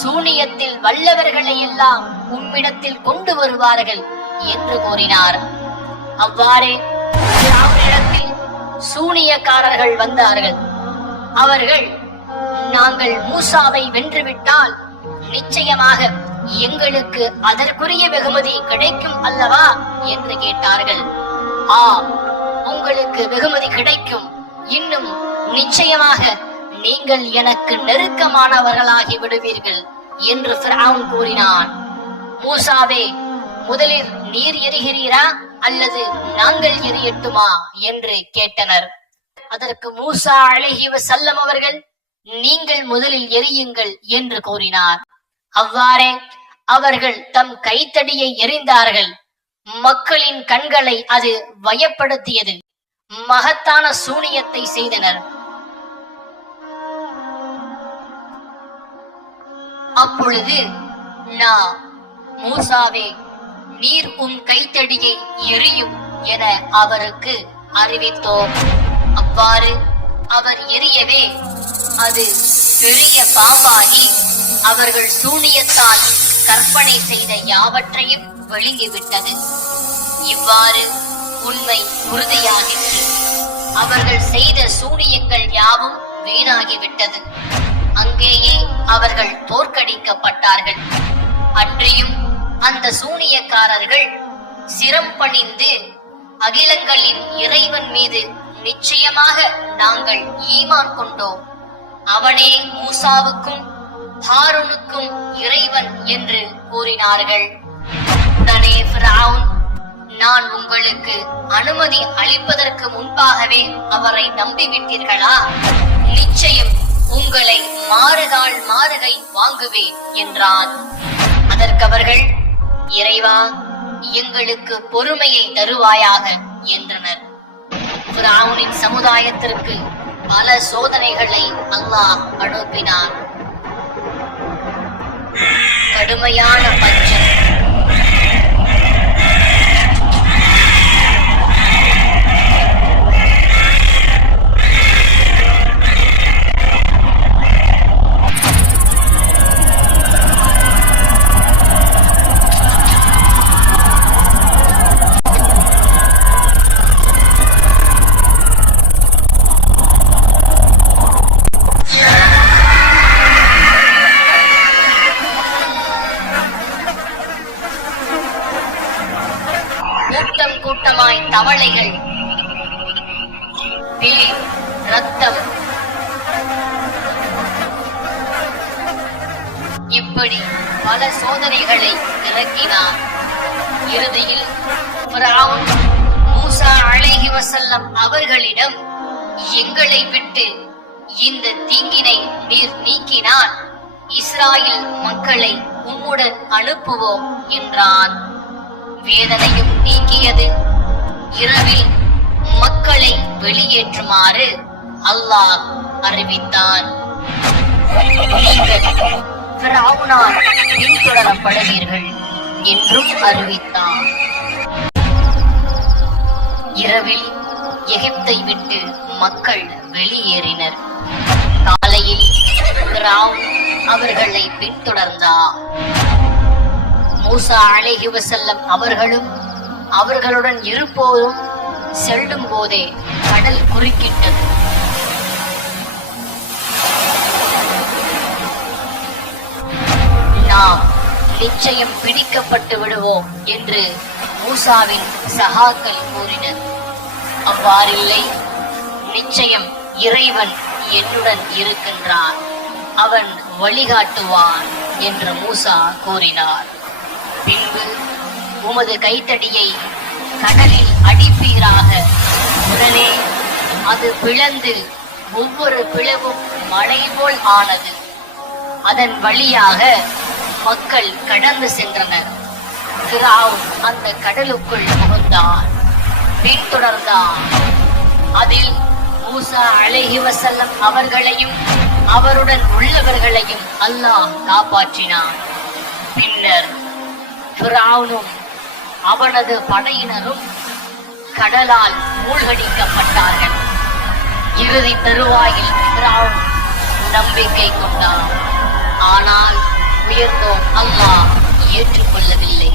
சூனியத்தில் வல்லவர்களை எல்லாம் உம்மிடத்தில் கொண்டு வருவார்கள் என்று கூறினார். அவ்வாறே அவரிடத்தில் சூனியக்காரர்கள் வந்தார்கள். அவர்கள் நாங்கள் மூசாவை வென்றுவிட்டால் நிச்சயமாக எங்களுக்கு அதற்குரிய வெகுமதி கிடைக்கும் அல்லவா? என்று கேட்டார்கள். ஆம் உங்களுக்கு வெகுமதி கிடைக்கும். இன்னும் நிச்சயமாக நீங்கள் எனக்கு நெருக்கமானவர்களாகி விடுவீர்கள் என்று ஃபிரௌன் கூறினான். மூசாவே முதலில் நீர் எரிகிறீரா அல்லது நாங்கள் எரியட்டுமா என்று கேட்டனர். அதற்கு மூசா அழகிவ செல்லம் அவர்கள் நீங்கள் முதலில் எரியுங்கள் என்று கூறினார். அவ்வாறே அவர்கள் தம் கைத்தடியை எறிந்தார்கள் மக்களின் கண்களை அது வயப்படுத்தியது. மகத்தான சூனியத்தை செய்தனர். அப்பொழுது நா மூசாவே நீர் உம் கைத்தடியை எரியும் என அவருக்கு அறிவித்தோம். அவ்வாறு அவர் எரியவே அது பெரிய பாம்பாகி அவர்கள் சூனியத்தால் கற்பனை செய்த யாவற்றையும் விழுங்கிவிட்டது இவ்வாறு உண்மை உறுதியாகிற்று. அவர்கள் செய்த சூனியங்கள் யாவும் வீணாகிவிட்டது. அங்கேயே அவர்கள் தோற்கடிக்கப்பட்டார்கள். அன்றியும் அந்த சூனியக்காரர்கள் சிரம் பணிந்து அகிலங்களின் இறைவன் மீது நிச்சயமாக நாங்கள் ஈமான் கொண்டோம். அவனே மூசாவுக்கும் ஹாரூனுக்கும் இறைவன் என்று கூறினார்கள். உடனே ஃபிரௌன் நான் உங்களுக்கு அனுமதி அளிப்பதற்கு முன்பாகவே அவரை நம்பிவிட்டீர்களா? நிச்சயம் உங்களை மாறுகால் மாறுகை வாங்குவேன் என்றான். அதற்கவர்கள் இறைவா எங்களுக்கு பொறுமையை தருவாயாக என்றனர். ஃபிரௌனின் சமுதாயத்திற்கு பல சோதனைகளை அல்லாஹ் அனுப்பினான். கடுமையான பஞ்சம். கூட்டம் கூட்டமாய் தவளைகள். பிழி ரத்தம். இப்படி பல சோதனைகளை இறக்கினார் இறுதியில் மூசா அழகி வசல்லம் அவர்களிடம் எங்களை விட்டு இந்த தீங்கினை நீர் நீக்கினால் இஸ்ராயில் மக்களை உம்முடன் அனுப்புவோம் என்றான். வேதனையும் நீக்கியது இரவில் மக்களை வெளியேற்றுமாறு அல்லாஹ் அறிவித்தான். நீங்கள் பின்தொடரப்படுவீர்கள் என்றும் அறிவித்தான். இரவில் எகிப்தை விட்டு மக்கள் வெளியேறினர். காலையில் அவர்களை பின்தொடர்ந்தார் மூசா அழகி வசல்லம் அவர்களும் அவர்களுடன் இருப்போரும் செல்லும் போதே கடல் குறுக்கிட்டது. நாம் நிச்சயம் பிடிக்கப்பட்டு விடுவோம் என்று மூசாவின் சகாக்கள் கூறினர். அவ்வாறில்லை நிச்சயம் இறைவன் என்னுடன் இருக்கின்றான். அவன் வழிகாட்டுவான் என்று மூசா கூறினார். பின்பு உமது கைத்தடியை கடலில் அடிப்பீராக. உடனே அது பிளந்து ஒவ்வொரு பிளவும் மழை போல் ஆனது. அதன் வழியாக மக்கள் கடந்து சென்றனர். ஃபிரௌன் அந்த கடலுக்குள் புகுந்தார் பின்தொடர்ந்தான். அதில் மூசா அலைஹி வஸல்லம் அவர்களையும் அவருடன் உள்ளவர்களையும் அல்லாஹ் காப்பாற்றினான். பின்னர் பிராவனும் அவனது படையினரும் கடலால் மூழ்கடிக்கப்பட்டார்கள். இறுதி தருவாயில் பிராவன் நம்பிக்கை கொண்டான். ஆனால் உயர்ந்தோம் அல்லாஹ் ஏற்றுக்கொள்ளவில்லை.